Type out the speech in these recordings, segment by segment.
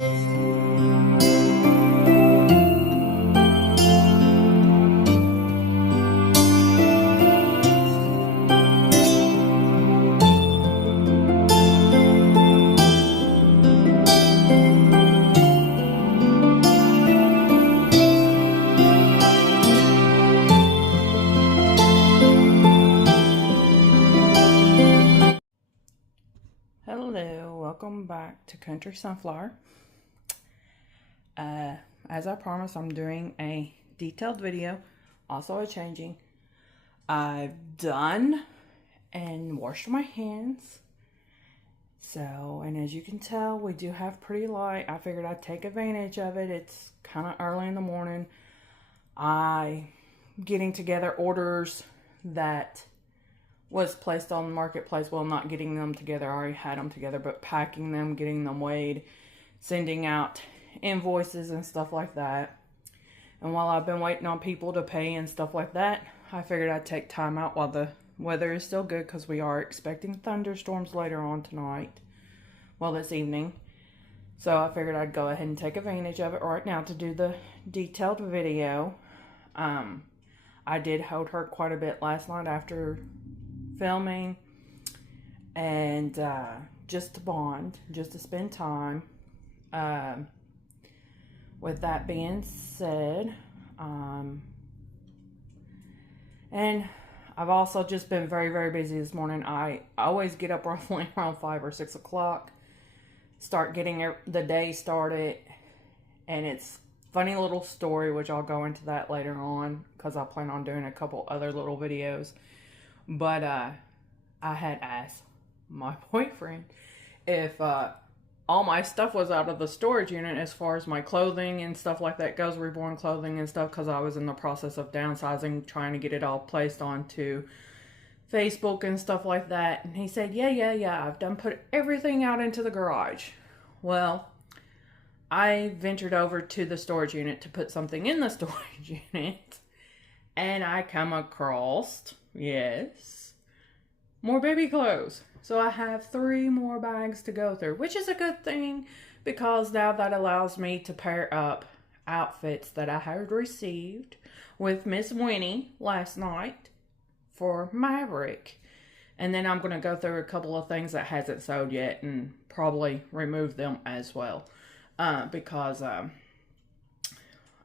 Hello, welcome back to Country Sunflower. As I promised, I'm doing a detailed video, also a changing. I've done and washed my hands. So, and as you can tell, we do have pretty light. I figured I'd take advantage of it. It's kind of early in the morning. Getting together orders that was placed on the marketplace. Well, not getting them together, I already had them together, but packing them, getting them weighed, sending out invoices and stuff like that. And while I've been waiting on people to pay and stuff like that, I figured I'd take time out while the weather is still good, because we are expecting thunderstorms later on tonight. Well, this evening. So I figured I'd go ahead and take advantage of it right now to do the detailed video. I did hold her quite a bit last night after filming, and just to bond, just to spend time. With that being said, and I've also just been very, very busy this morning. I always get up roughly around 5 or 6 o'clock, start getting the day started, and it's funny little story, which I'll go into that later on, because I plan on doing a couple other little videos. But I had asked my boyfriend if all my stuff was out of the storage unit, as far as my clothing and stuff like that goes, reborn clothing and stuff, because I was in the process of downsizing, trying to get it all placed onto Facebook and stuff like that. And he said, yeah, I've done put everything out into the garage. Well, I ventured over to the storage unit to put something in the storage unit, and I come across, yes, more baby clothes. So I have 3 more bags to go through, which is a good thing, because now that allows me to pair up outfits that I had received with Miss Winnie last night for Maverick. And then I'm going to go through a couple of things that hasn't sewed yet and probably remove them as well. Because I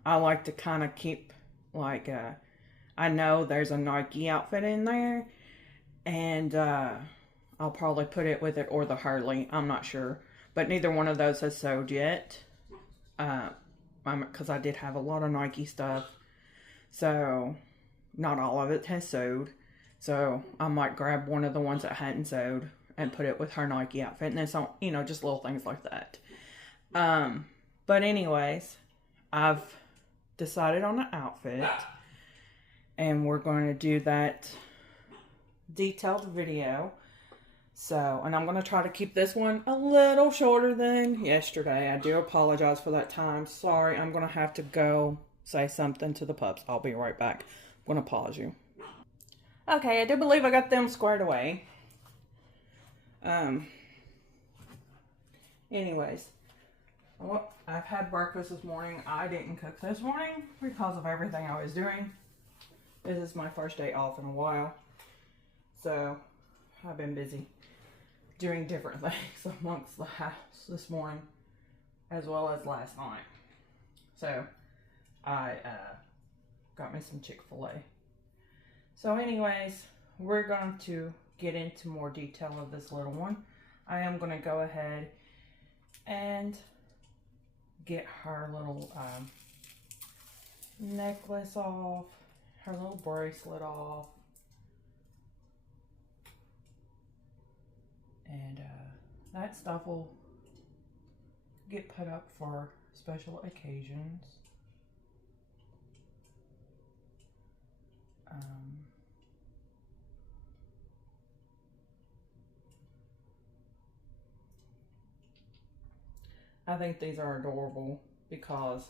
like to kind of keep, like, I know there's a Nike outfit in there, and I'll probably put it with it, or the Hurley, I'm not sure, but neither one of those has sewed yet, because I did have a lot of Nike stuff, so not all of it has sewed, so I might grab one of the ones that hadn't sewed and put it with her Nike outfit, and then some, just little things like that. But anyways, I've decided on an outfit, and we're going to do that detailed video. So, and I'm going to try to keep this one a little shorter than yesterday. I do apologize for that time. Sorry, I'm going to have to go say something to the pups. I'll be right back. I'm going to pause you. Okay, I do believe I got them squared away. Anyways, I've had breakfast this morning. I didn't cook this morning because of everything I was doing. This is my first day off in a while. So, I've been busy doing different things amongst the house this morning, as well as last night. So, I got me some Chick-fil-A. So anyways, we're going to get into more detail of this little one. I am going to go ahead and get her little necklace off, her little bracelet off, and that stuff will get put up for special occasions. I think these are adorable because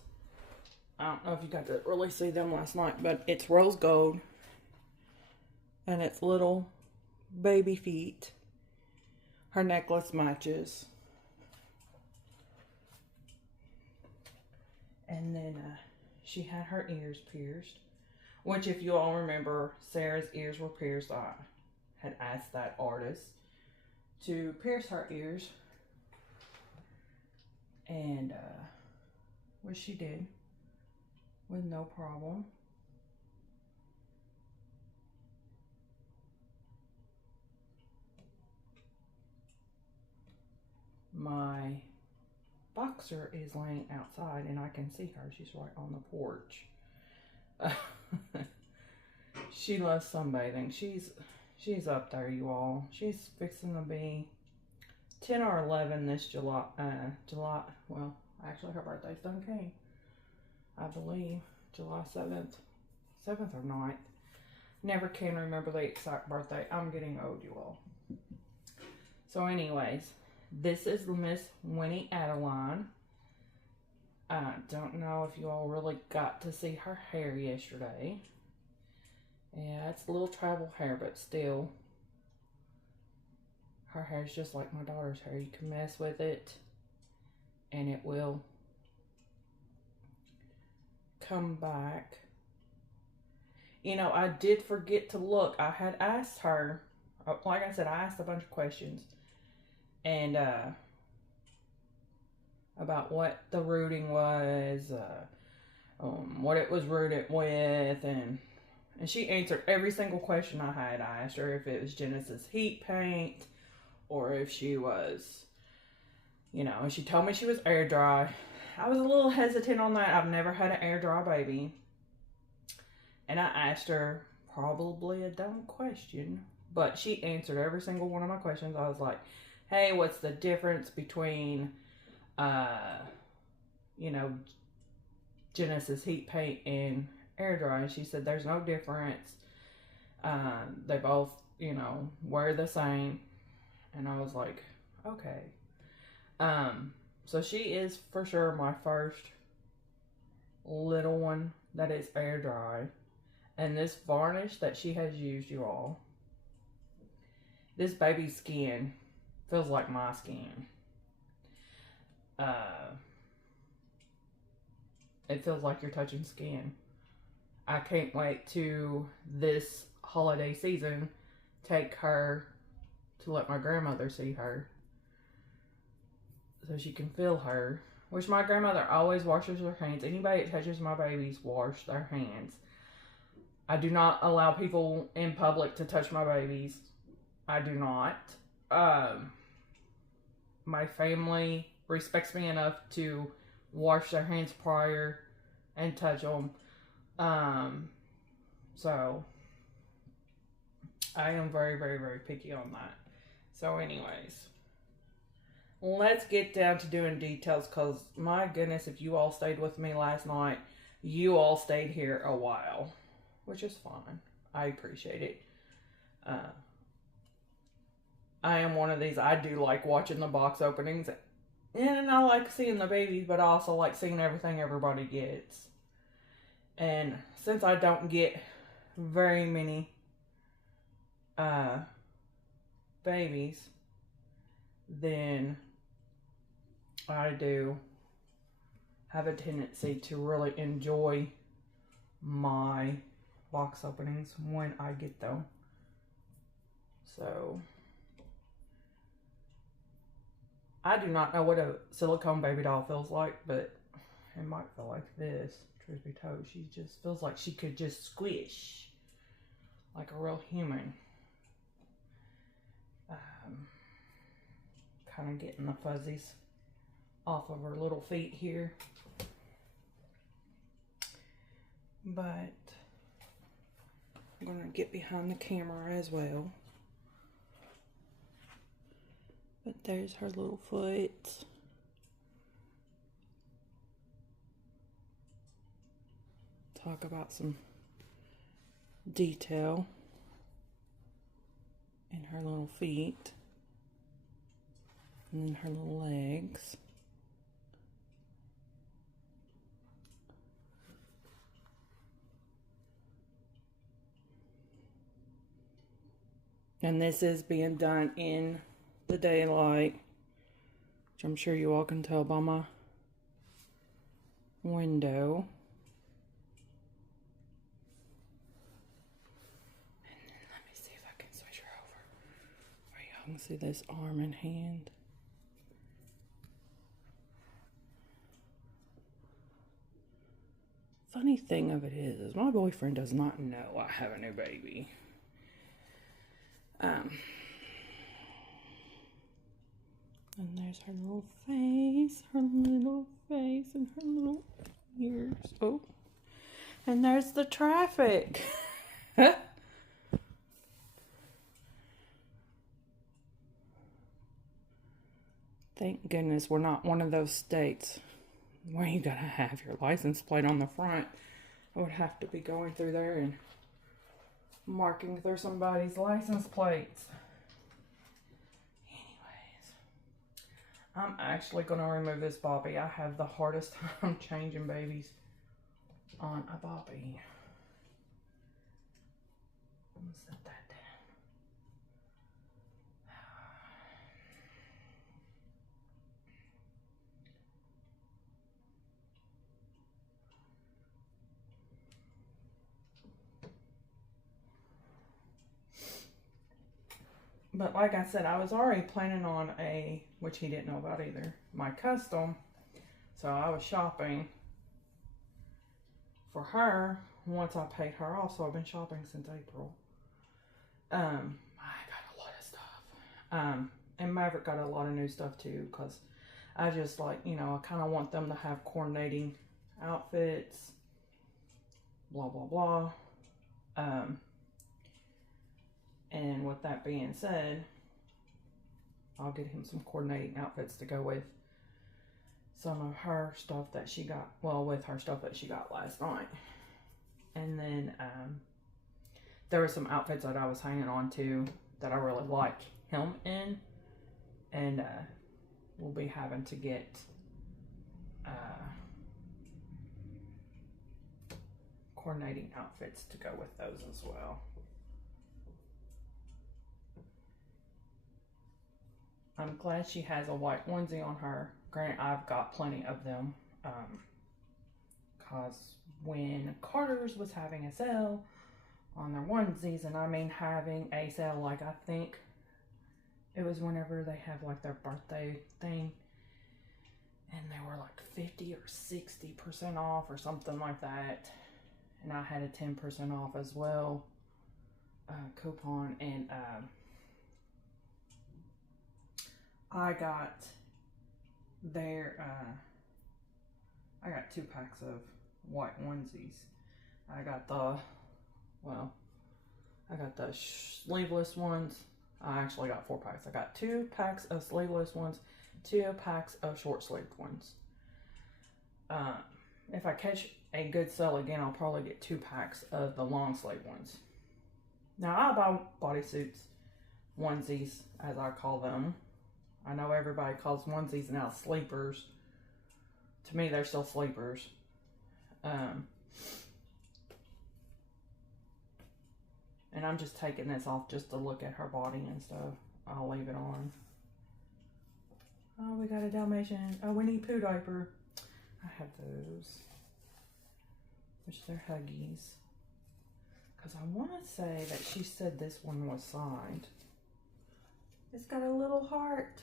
I don't know if you got to really see them last night, but it's rose gold and it's little baby feet. Her necklace matches. And then she had her ears pierced, which if you all remember, Sarah's ears were pierced. I had asked that artist to pierce her ears, and which she did with no problem. My boxer is laying outside and I can see her. She's right on the porch. She loves sunbathing. She's up there, you all. She's fixing to be 10 or 11 this July. Well, actually her birthday's done came. I believe July 7th or 9th. Never can remember the exact birthday. I'm getting old, you all. So anyways, this is Miss Winnie Adeline. I don't know if you all really got to see her hair yesterday. Yeah, it's a little travel hair, but still. Her hair is just like my daughter's hair. You can mess with it and it will come back. You know, I did forget to look. I had asked her, like I said, I asked a bunch of questions. And about what the rooting was, what it was rooted with, and she answered every single question I had. I asked her if it was Genesis heat paint, or if she was, you know, and she told me she was air dry. I was a little hesitant on that. I've never had an air dry baby. And I asked her probably a dumb question, but she answered every single one of my questions. I was like, hey, what's the difference between, you know, Genesis heat paint and air dry? And she said, there's no difference. They both, you know, wear the same. And I was like, okay. So she is for sure my first little one that is air dry. And this varnish that she has used, you all, this baby's skin feels like my skin. It feels like you're touching skin. I can't wait to this holiday season take her to let my grandmother see her so she can feel her, which my grandmother always washes her hands. Anybody that touches my babies wash their hands. I do not allow people in public to touch my babies. I do not. My family respects me enough to wash their hands prior and touch them. So I am very, very, very picky on that. So anyways, let's get down to doing details, because my goodness, if you all stayed with me last night, you all stayed here a while, which is fine. I appreciate it. I am one of these, I do like watching the box openings, and I like seeing the babies, but I also like seeing everything everybody gets. And since I don't get very many babies, then I do have a tendency to really enjoy my box openings when I get them. So I do not know what a silicone baby doll feels like, but it might feel like this. Truth be told, she just feels like she could just squish like a real human. Kind of getting the fuzzies off of her little feet here. But I'm going to get behind the camera as well. But there's her little foot. Talk about some detail in her little feet. And then her little legs. And this is being done in the daylight, which I'm sure you all can tell by my window. And then let me see if I can switch her over where y'all can see this arm and hand. Funny thing of it is my boyfriend does not know I have a new baby. And there's her little face, and her little ears. Oh, and there's the traffic. Thank goodness we're not one of those states where you gotta have your license plate on the front. I would have to be going through there and marking through somebody's license plates. Anyways, I'm actually gonna remove this bobby. I have the hardest time changing babies on a bobby. I'm gonna set that down. But like I said, I was already planning on which he didn't know about either, my custom. So I was shopping for her once I paid her off. So I've been shopping since April. I got a lot of stuff. And Maverick got a lot of new stuff too, because I just I kind of want them to have coordinating outfits, blah, blah, blah. And with that being said, I'll get him some coordinating outfits to go with some of her stuff that she got, with her stuff that she got last night. And then there were some outfits that I was hanging on to that I really like him in. And we'll be having to get coordinating outfits to go with those as well. I'm glad she has a white onesie on her. Granted, I've got plenty of them. Because when Carter's was having a sale on their onesies, and I mean having a sale, like I think it was whenever they have like their birthday thing, and they were like 50 or 60% off or something like that. And I had a 10% off as well coupon, and I got I got 2 packs of white onesies. I got the sleeveless ones. I actually got 4 packs. I got 2 packs of sleeveless ones, 2 packs of short sleeved ones. If I catch a good sale again, I'll probably get 2 packs of the long sleeve ones. Now I buy bodysuits, onesies as I call them. I know everybody calls onesies now sleepers. To me, they're still sleepers. And I'm just taking this off just to look at her body and stuff. I'll leave it on. Oh, we got a Dalmatian. Oh, we need poo diaper. I have those. Which they're Huggies. Because I want to say that she said this one was signed. It's got a little heart.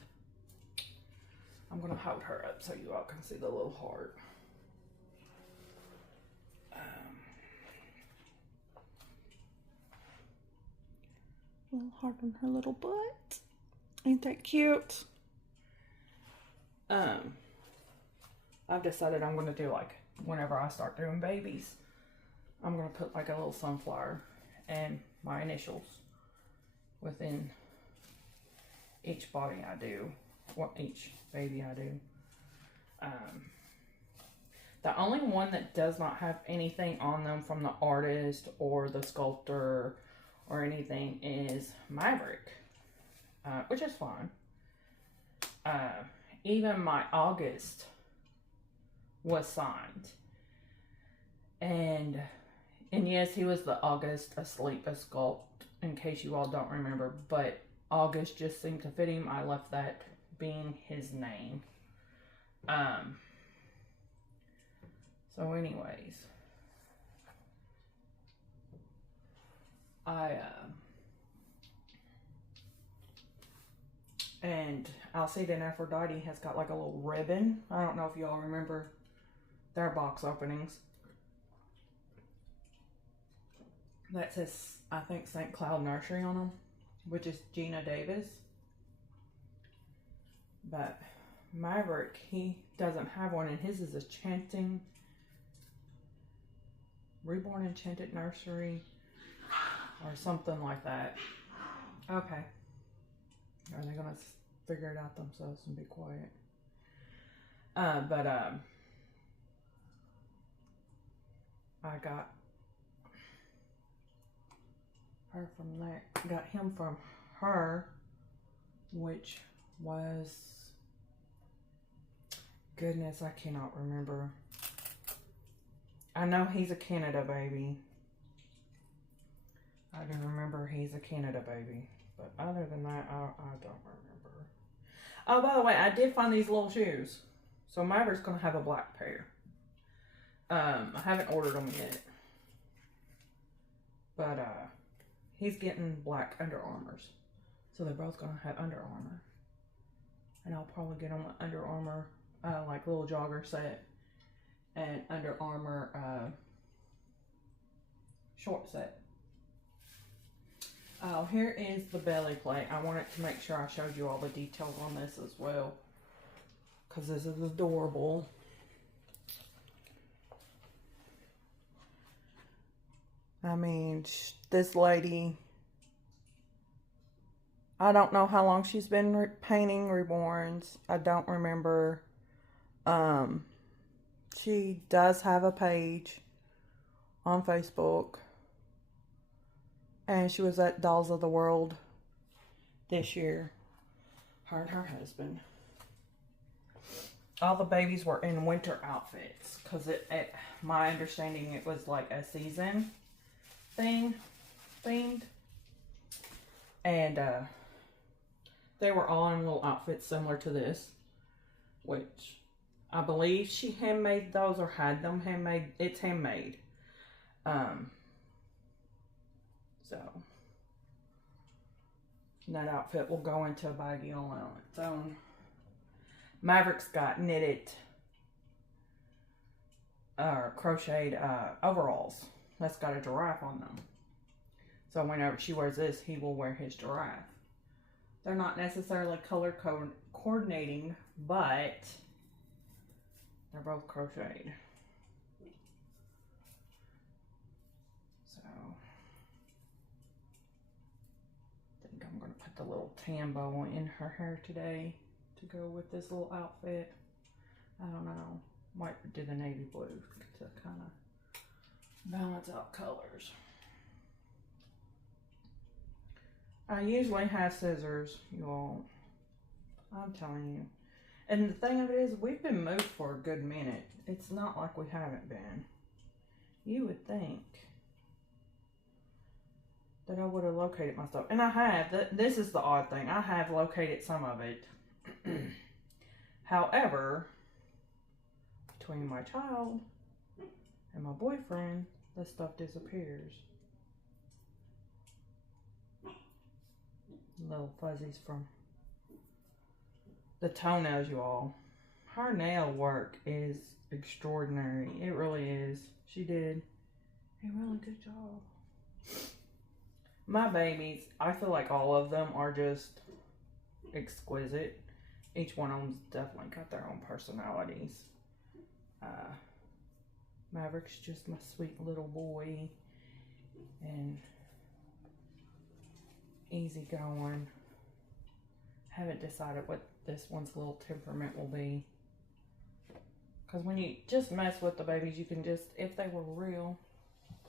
I'm going to hold her up so you all can see the little heart. Little heart on her little butt. Ain't that cute? I've decided I'm going to do like, whenever I start doing babies, I'm going to put like a little sunflower and my initials within each body I do, or each baby I do. The only one that does not have anything on them from the artist or the sculptor or anything is Maverick, which is fine. Even my August was signed. And yes, he was the August Asleep a Sculpt, in case you all don't remember, but August just seemed to fit him. I left that being his name. So anyways, and Alcide and Aphrodite has got like a little ribbon. I don't know if y'all remember their box openings. That says, I think, St. Cloud Nursery on them, which is Gina Davis. But Maverick, he doesn't have one, and his is Enchanting, Reborn Enchanted Nursery, or something like that. Okay. Are they gonna figure it out themselves and be quiet? I got her from there. Got him from her, which was, goodness, I cannot remember. I know he's a Canada baby. I can remember he's a Canada baby. But other than that, I don't remember. Oh, by the way, I did find these little shoes. So Maverick's going to have a black pair. I haven't ordered them yet. But he's getting black Under Armours. So they're both going to have Under Armour. And I'll probably get them an Under Armour, like little jogger set. And Under Armour short set. Oh, here is the belly plate. I wanted to make sure I showed you all the details on this as well, because this is adorable. I mean, this lady, I don't know how long she's been painting reborns. I don't remember. She does have a page on Facebook. And she was at Dolls of the World this year. Her and her husband. All the babies were in winter outfits. Because my understanding, it was like a season themed. And they were all in little outfits similar to this. Which I believe she handmade those or had them handmade. It's handmade. So, that outfit will go into a baggie on its own. Maverick's got knitted, crocheted overalls. That's got a giraffe on them. So whenever she wears this, he will wear his giraffe. They're not necessarily color coordinating, but they're both crocheted. I'm going to put the little tan bow in her hair today to go with this little outfit. I don't know. Might do the navy blue to kind of balance out colors. I usually have scissors, you all. I'm telling you. And the thing of it is, we've been moved for a good minute. It's not like we haven't been. You would think that I would have located my stuff. And I have. This is the odd thing. I have located some of it. However, between my child and my boyfriend, the stuff disappears. Little fuzzies from the toenails, you all. Her nail work is extraordinary. It really is. She did a really good job. My babies, I feel like all of them are just exquisite. Each one of them's definitely got their own personalities. Maverick's just my sweet little boy. And easygoing. Haven't decided what this one's little temperament will be. Because when you just mess with the babies, you can just, if they were real,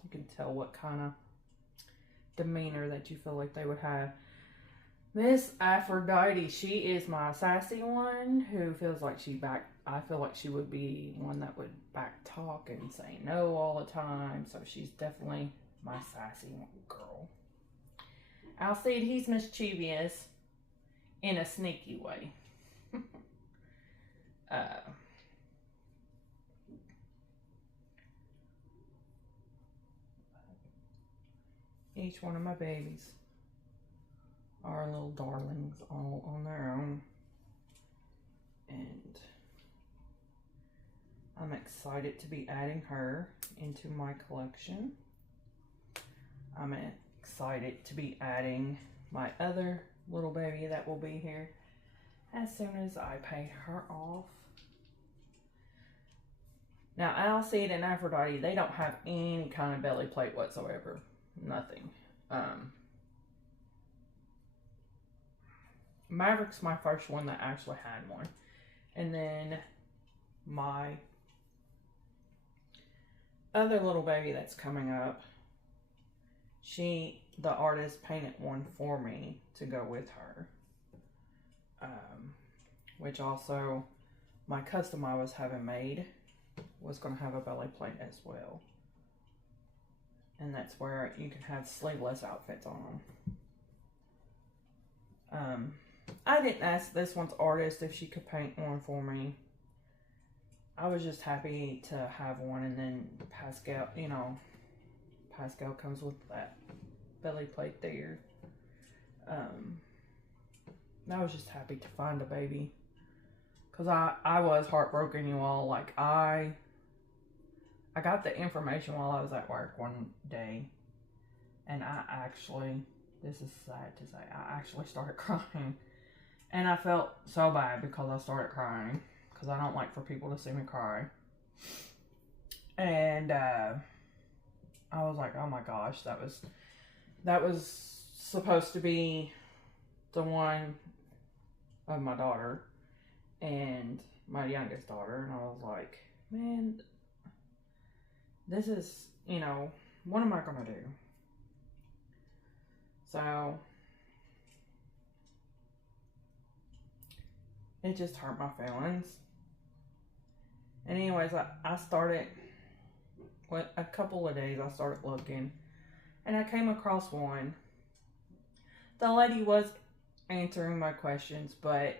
you can tell what kind of demeanor that you feel like they would have. Miss Aphrodite, she is my sassy one who feels like I feel like she would be one that would back talk and say no all the time. So she's definitely my sassy girl. Alcide, he's mischievous in a sneaky way. each one of my babies are little darlings all on their own. And I'm excited to be adding her into my collection. I'm excited to be adding my other little baby that will be here as soon as I pay her off. Now, Alcide and Aphrodite, they don't have any kind of belly plate whatsoever. Nothing. Maverick's my first one that actually had one. And then my other little baby that's coming up, the artist painted one for me to go with her. Which also, my custom I was having made was going to have a belly plate as well. And that's where you can have sleeveless outfits on them. I didn't ask this one's artist if she could paint one for me. I was just happy to have one, and then Pascal, you know, Pascal comes with that belly plate there. I was just happy to find a baby. Because I was heartbroken, you all. Like, I got the information while I was at work one day. And I actually, this is sad to say, I actually started crying. And I felt so bad because I started crying. Because I don't like for people to see me cry. And I was like, oh my gosh, that was supposed to be the one of my daughter. And my youngest daughter. And I was like, man, this is, you know, what am I going to do? So, it just hurt my feelings. And anyways, I started, with a couple of days, I started looking. And I came across one. The lady was answering my questions, but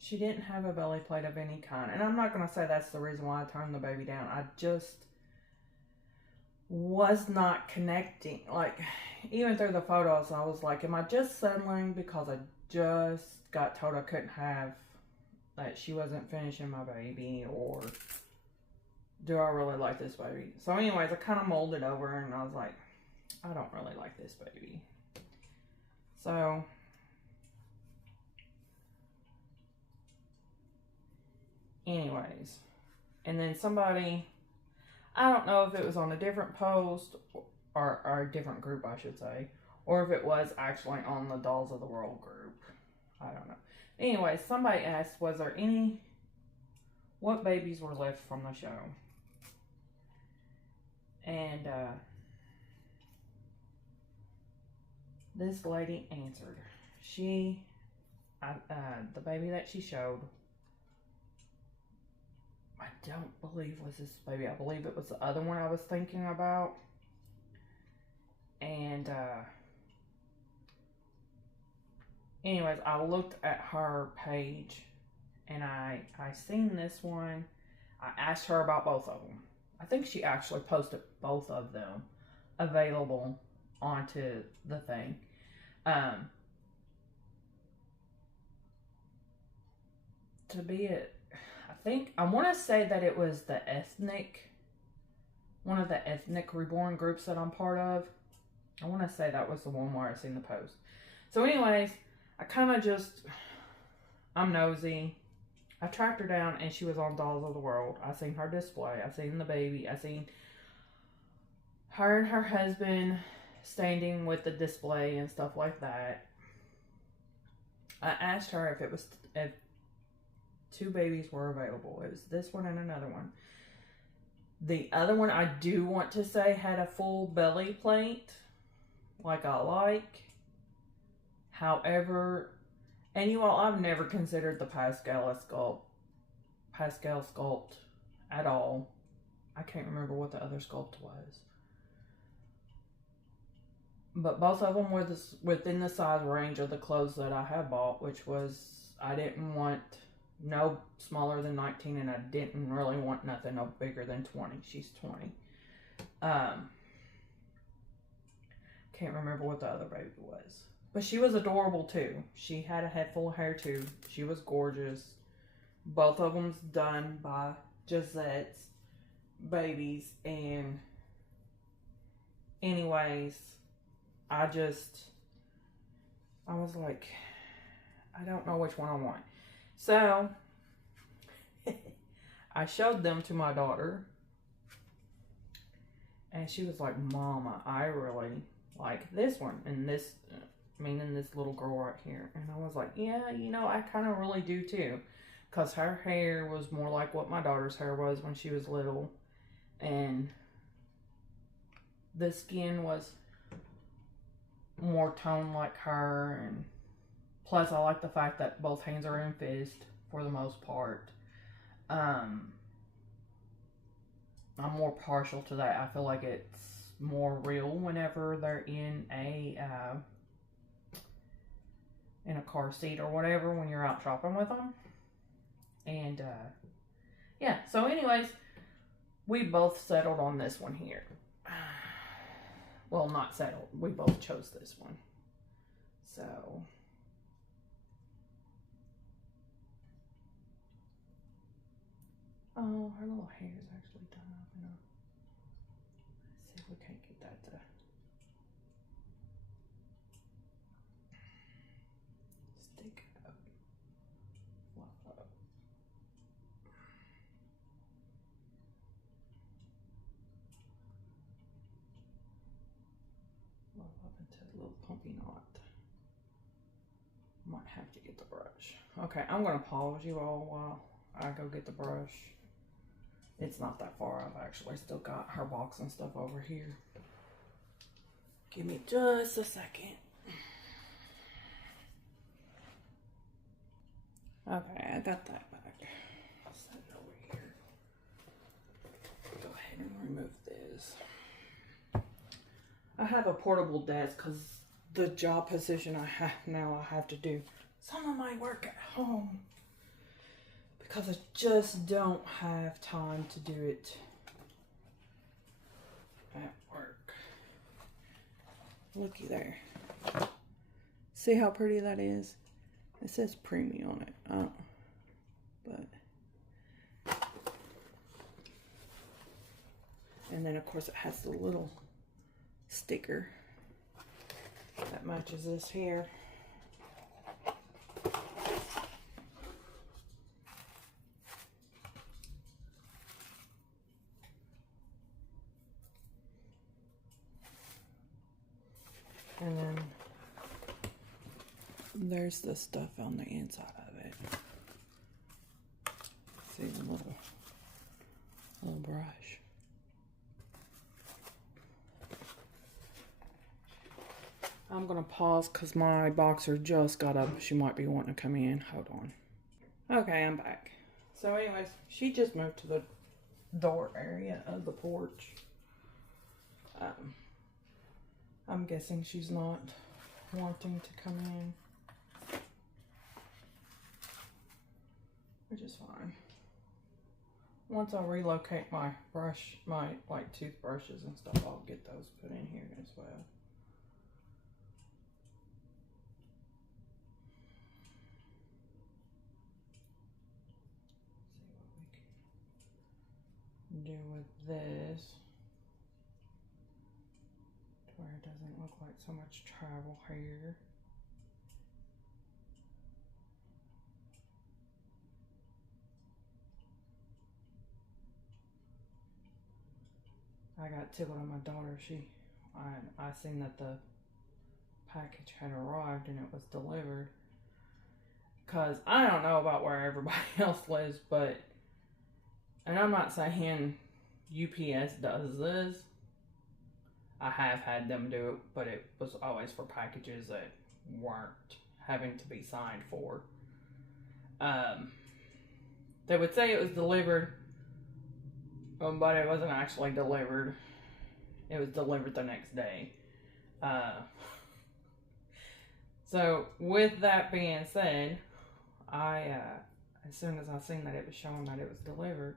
she didn't have a belly plate of any kind. And I'm not going to say that's the reason why I turned the baby down. I just was not connecting. Like, even through the photos, I was like, am I just settling because I just got told I couldn't have, that she wasn't finishing my baby, or do I really like this baby? So anyways, I kind of molded over, and I was like, I don't really like this baby. So anyways, and then somebody, I don't know if it was on a different post or a different group, I should say, or if it was actually on the Dolls of the World group. I don't know. Anyway, somebody asked, was there what babies were left from the show? And this lady answered. The baby that she showed, I don't believe was this baby. I believe it was the other one I was thinking about. And anyways, I looked at her page, and I seen this one. I asked her about both of them. I think she actually posted both of them available onto the thing. I want to say that it was one of the ethnic reborn groups that I'm part of. I want to say that was the one where I seen the post. So anyways, I'm nosy. I tracked her down, and she was on Dolls of the World. I seen her display. I seen the baby. I seen her and her husband standing with the display and stuff like that. I asked her if two babies were available. It was this one and another one. The other one, I do want to say, had a full belly plate, like I like. However, and you all, I've never considered the Pascal sculpt at all. I can't remember what the other sculpt was. But both of them were within the size range of the clothes that I have bought, which was, I didn't want no smaller than 19, and I didn't really want nothing no bigger than 20. She's 20. Can't remember what the other baby was. But she was adorable too. She had a head full of hair too. She was gorgeous. Both of them's done by Gisette's babies. And anyways, I was like, I don't know which one I want. So I showed them to my daughter. And she was like, Mama, I really like this one. And this, meaning this little girl right here. And I was like, yeah, you know, I kind of really do too. Because her hair was more like what my daughter's hair was when she was little. And the skin was more toned like her. And plus, I like the fact that both hands are in fist for the most part. I'm more partial to that. I feel like it's more real whenever they're in a car seat or whatever when you're out shopping with them. And yeah, so anyways, we both settled on this one here. Well, not settled. We both chose this one. So oh, her little hair is actually done up enough. Let's see if we can't get that to stick up. Fluff up. Fluff up into a little pumpy knot. Might have to get the brush. Okay, I'm going to pause you all while I go get the brush. It's not that far. I've actually still got her box and stuff over here. Give me just a second. Okay, I got that back. Set it over here. Go ahead and remove this. I have a portable desk because the job position I have now, I have to do some of my work at home. Because I just don't have time to do it at work. Looky there. See how pretty that is? It says premium on it. But and then of course it has the little sticker that matches this here. And then there's the stuff on the inside of it. See the little brush. I'm gonna pause because my boxer just got up. She might be wanting to come in. Hold on. Okay, I'm back. So anyways, she just moved to the door area of the porch. I'm guessing she's not wanting to come in, which is fine. Once I relocate my brush, my like toothbrushes and stuff, I'll get those put in here as well. See what we can do with this. Where it doesn't look like so much travel hair. I got tickled on my daughter. I seen that the package had arrived and it was delivered. Cause I don't know about where everybody else lives, but, and I'm not saying UPS does this. I have had them do it, but it was always for packages that weren't having to be signed for. They would say it was delivered, but it wasn't actually delivered. It was delivered the next day. So with that being said, I as soon as I seen that it was showing that it was delivered,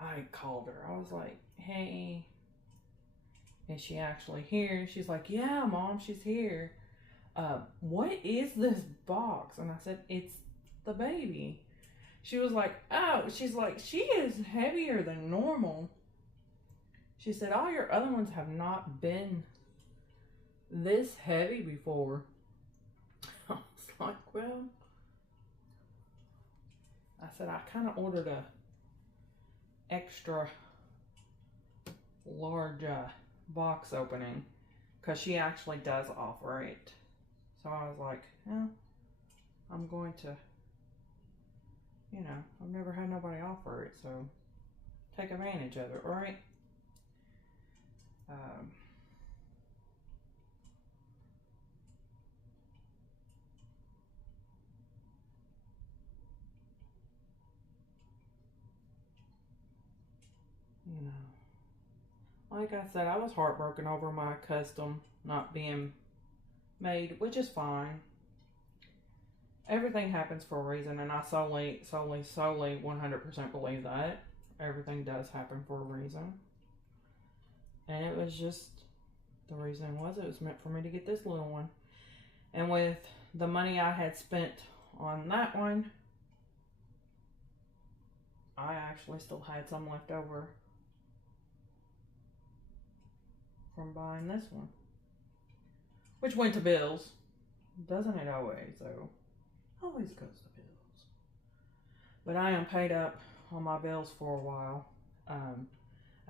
I called her. I was like, hey, is she actually here? She's like, yeah, Mom, she's here. What is this box? And I said, it's the baby. She was like, oh, she's like, she is heavier than normal. She said, all your other ones have not been this heavy before. I was like, well, I said, I kind of ordered a extra large box opening because she actually does offer it. So I was like, yeah, I'm going to, you know, I've never had nobody offer it, so take advantage of it, right? You know, like I said, I was heartbroken over my custom not being made, which is fine. Everything happens for a reason, and I solely 100% believe that. Everything does happen for a reason. And it was just, the reason was it was meant for me to get this little one. And with the money I had spent on that one, I actually still had some left over from buying this one, which went to bills. Doesn't it always? So always goes to bills. But I am paid up on my bills for a while.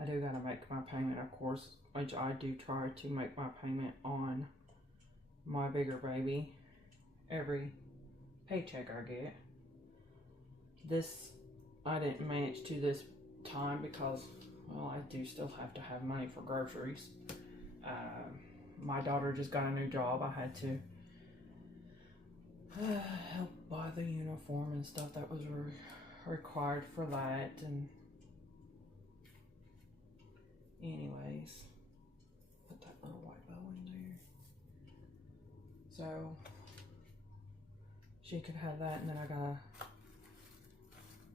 I do gotta make my payment, of course, which I do try to make my payment on my bigger baby every paycheck I get. This I didn't manage to this time because, well, I do still have to have money for groceries. My daughter just got a new job. I had to help buy the uniform and stuff that was required for that. And anyways, put that little white bow in there so she could have that. And then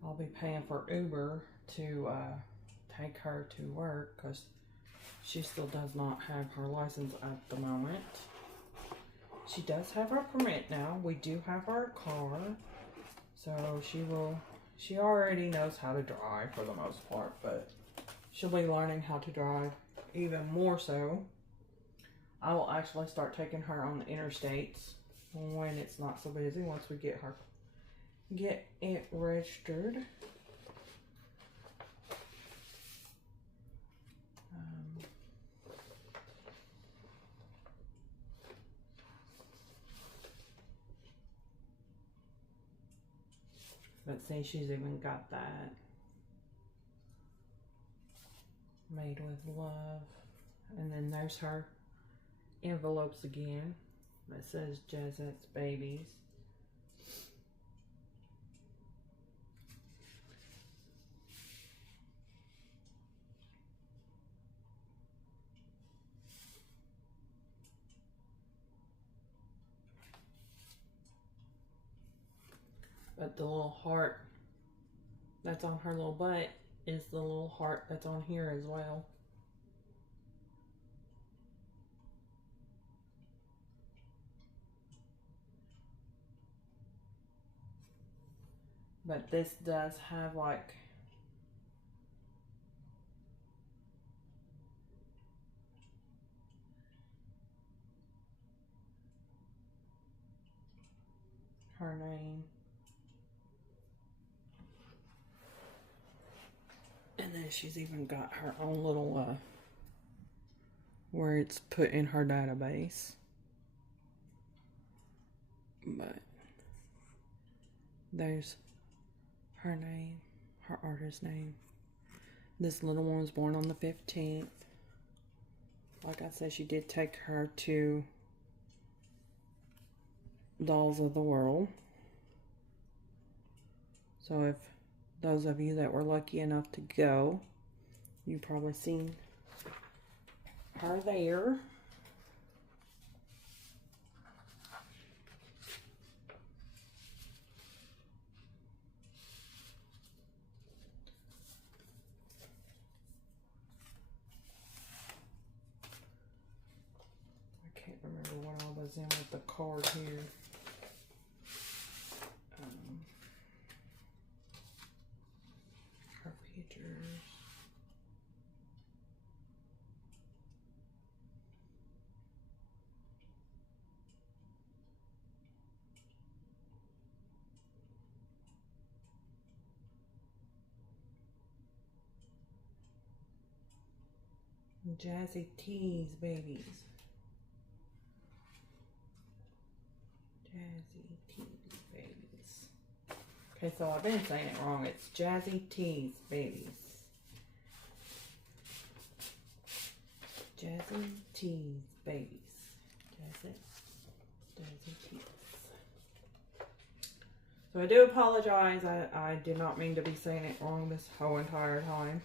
I'll be paying for Uber to take her to work because she still does not have her license at the moment. She does have her permit now. We do have our car. So she already knows how to drive for the most part, but she'll be learning how to drive even more so. I will actually start taking her on the interstates when it's not so busy once we get it registered. But see, she's even got that made with love. And then there's her envelopes again that says Jazette's Babies. But the little heart that's on her little butt is the little heart that's on here as well. But this does have like her name. And then she's even got her own little where it's put in her database. But there's her name, her artist name. This little one was born on the 15th. Like I said, she did take her to Dolls of the World. So if those of you that were lucky enough to go, you've probably seen her there. card here. Her pictures. Jazzy Tees babies. Jazzy Tees babies. Okay, so I've been saying it wrong. It's Jazzy Tees babies. Jazzy Tees babies. Jazzy Tees. So I do apologize. I did not mean to be saying it wrong this whole entire time.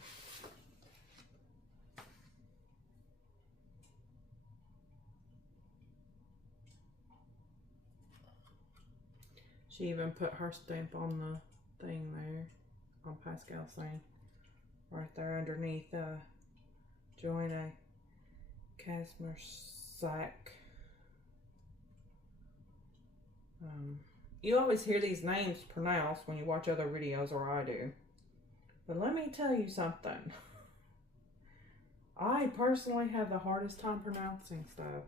She even put her stamp on the thing there, on Pascal's thing, right there underneath join a Casimir sack. You always hear these names pronounced when you watch other videos, or I do. But let me tell you something. I personally have the hardest time pronouncing stuff.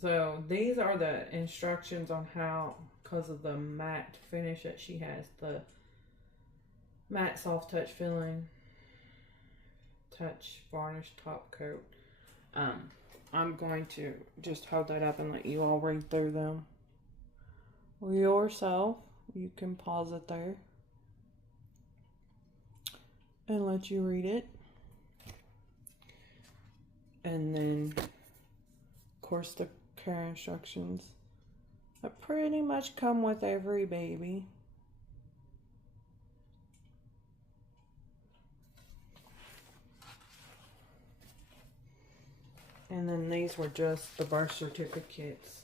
So these are the instructions on how, because of the matte finish that she has, the matte soft touch filling, touch varnish top coat. I'm going to just hold that up and let you all read through them yourself. You can pause it there and let you read it. And then, of course, the care instructions that pretty much come with every baby. And then these were just the birth certificates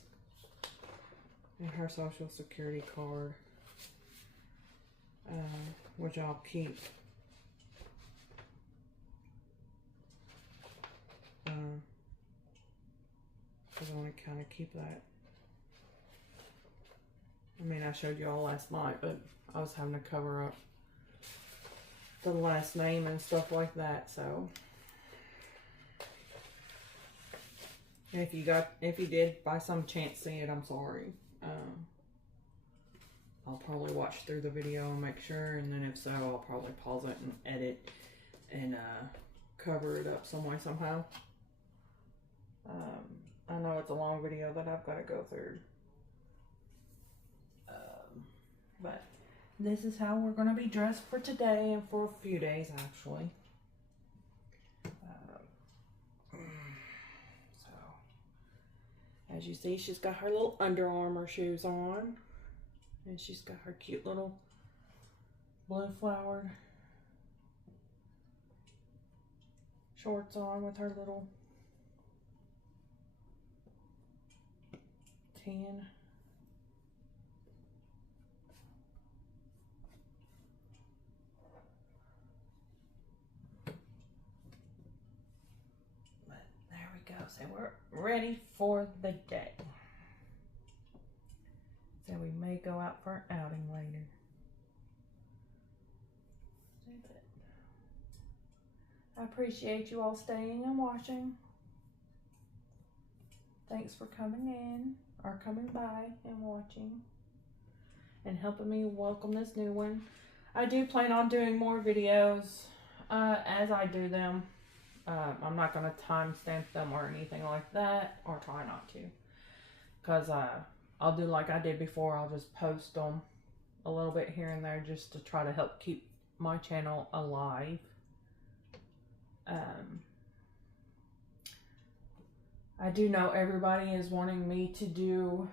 and her social security card, which I'll keep. Because I want to kind of keep that. I mean, I showed you all last night, but I was having to cover up the last name and stuff like that, so. If you did by some chance see it, I'm sorry. I'll probably watch through the video and make sure, and then if so, I'll probably pause it and edit and cover it up some way, somehow. I know it's a long video that I've got to go through. But this is how we're going to be dressed for today and for a few days, actually. So, as you see, she's got her little Under Armour shoes on. And she's got her cute little blue flowered shorts on with her little tan but there we go. So we're ready for the day. So we may go out for an outing later. I appreciate you all staying and watching. Thanks for coming in or coming by and watching and helping me welcome this new one. I do plan on doing more videos as I do them. I'm not going to timestamp them or anything like that, or try not to, because I'll do like I did before. I'll just post them a little bit here and there just to try to help keep my channel alive. I do know everybody is wanting me to do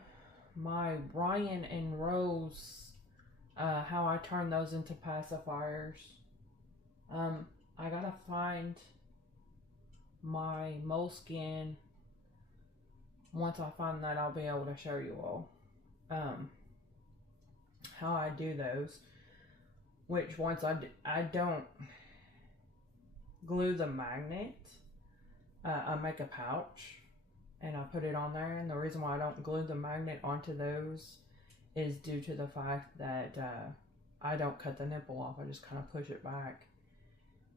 my Ryan and Rose, how I turn those into pacifiers. I gotta find my moleskin. Once I find that, I'll be able to show you all how I do those. Which once I don't glue the magnet, I make a pouch and I put it on there. And the reason why I don't glue the magnet onto those is due to the fact that I don't cut the nipple off. I just kind of push it back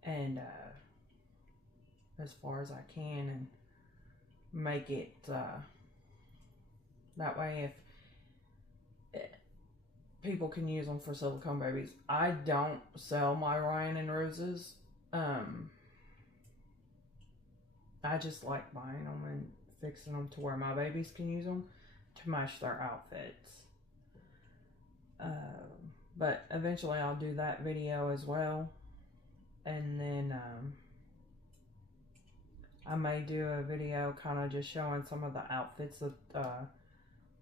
and as far as I can and make it that way if people can use them for silicone babies. I don't sell my Ryan and Roses. I just like buying them and fixing them to where my babies can use them to match their outfits. But eventually I'll do that video as well. And then I may do a video kind of just showing some of the outfits that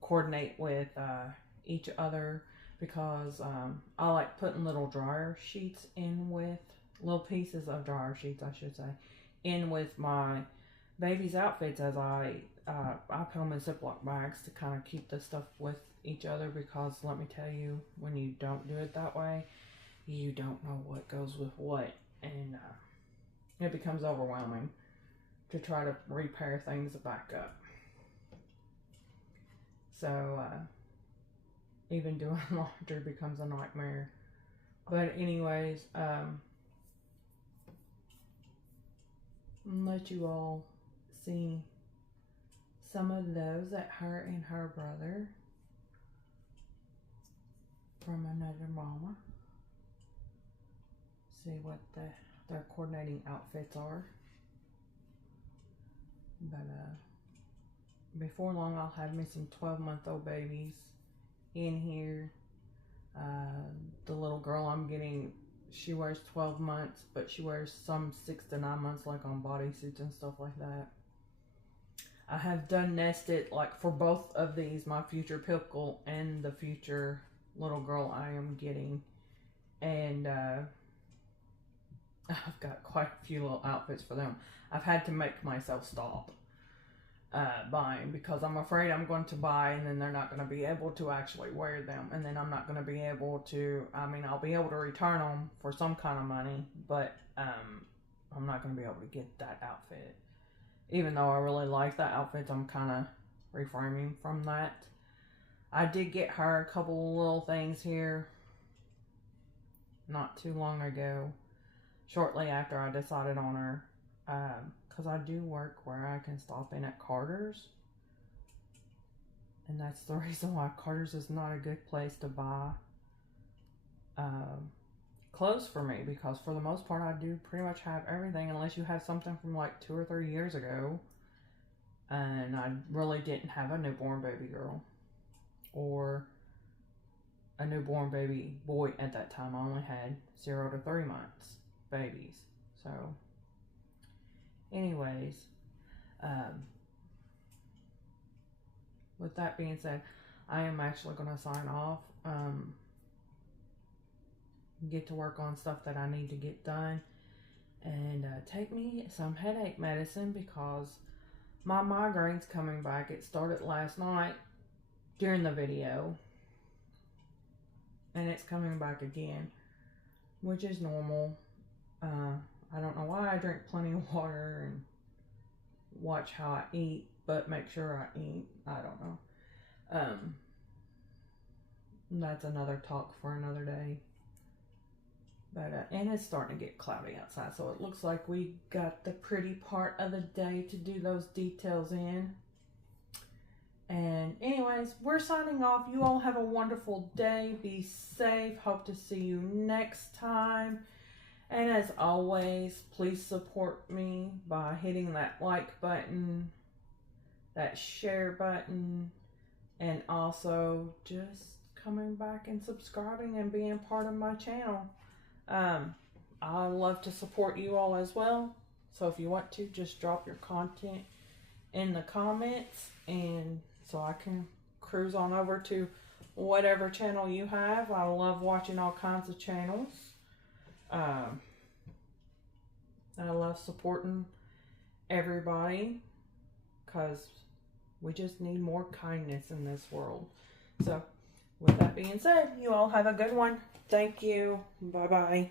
coordinate with each other, because I like putting little dryer sheets in with, little pieces of dryer sheets I should say, in with my baby's outfits as I put them in Ziploc bags to kind of keep the stuff with each other, because let me tell you, when you don't do it that way, you don't know what goes with what, and it becomes overwhelming to try to repair things back up. So even doing laundry becomes a nightmare. But anyways, let you all see some of those that her and her brother from another mama. See what their coordinating outfits are. But before long I'll have me some 12-month-old babies in here. The little girl I'm getting, she wears 12 months, but she wears some 6 to 9 months, like on bodysuits and stuff like that. I have done nested, like for both of these, my future pickle and the future little girl I am getting. And I've got quite a few little outfits for them. I've had to make myself stop buying, because I'm afraid I'm going to buy and then they're not going to be able to actually wear them, and then I'm not going to be able to, I mean, I'll be able to return them for some kind of money, but I'm not going to be able to get that outfit. Even though I really like that outfit, I'm kind of reframing from that. I did get her a couple little things here not too long ago, shortly after I decided on her, because I do work where I can stop in at Carter's, and that's the reason why Carter's is not a good place to buy clothes for me, because for the most part I do pretty much have everything, unless you have something from like 2 or 3 years ago, and I really didn't have a newborn baby girl or a newborn baby boy at that time. I only had 0 to 3 months babies. So anyways, with that being said, I am actually going to sign off, get to work on stuff that I need to get done, and take me some headache medicine, because my migraine's coming back. It started last night during the video, and it's coming back again, which is normal. I don't know why. I drink plenty of water and watch how I eat, but make sure I eat. I don't know. That's another talk for another day. But and it's starting to get cloudy outside, so it looks like we got the pretty part of the day to do those details in. And anyways, we're signing off. You all have a wonderful day. Be safe. Hope to see you next time. And as always, please support me by hitting that like button, that share button, and also just coming back and subscribing and being part of my channel. I love to support you all as well. So if you want to, just drop your content in the comments, and so I can cruise on over to whatever channel you have. I love watching all kinds of channels. I love supporting everybody because we just need more kindness in this world. So with that being said, you all have a good one. Thank you. Bye-bye.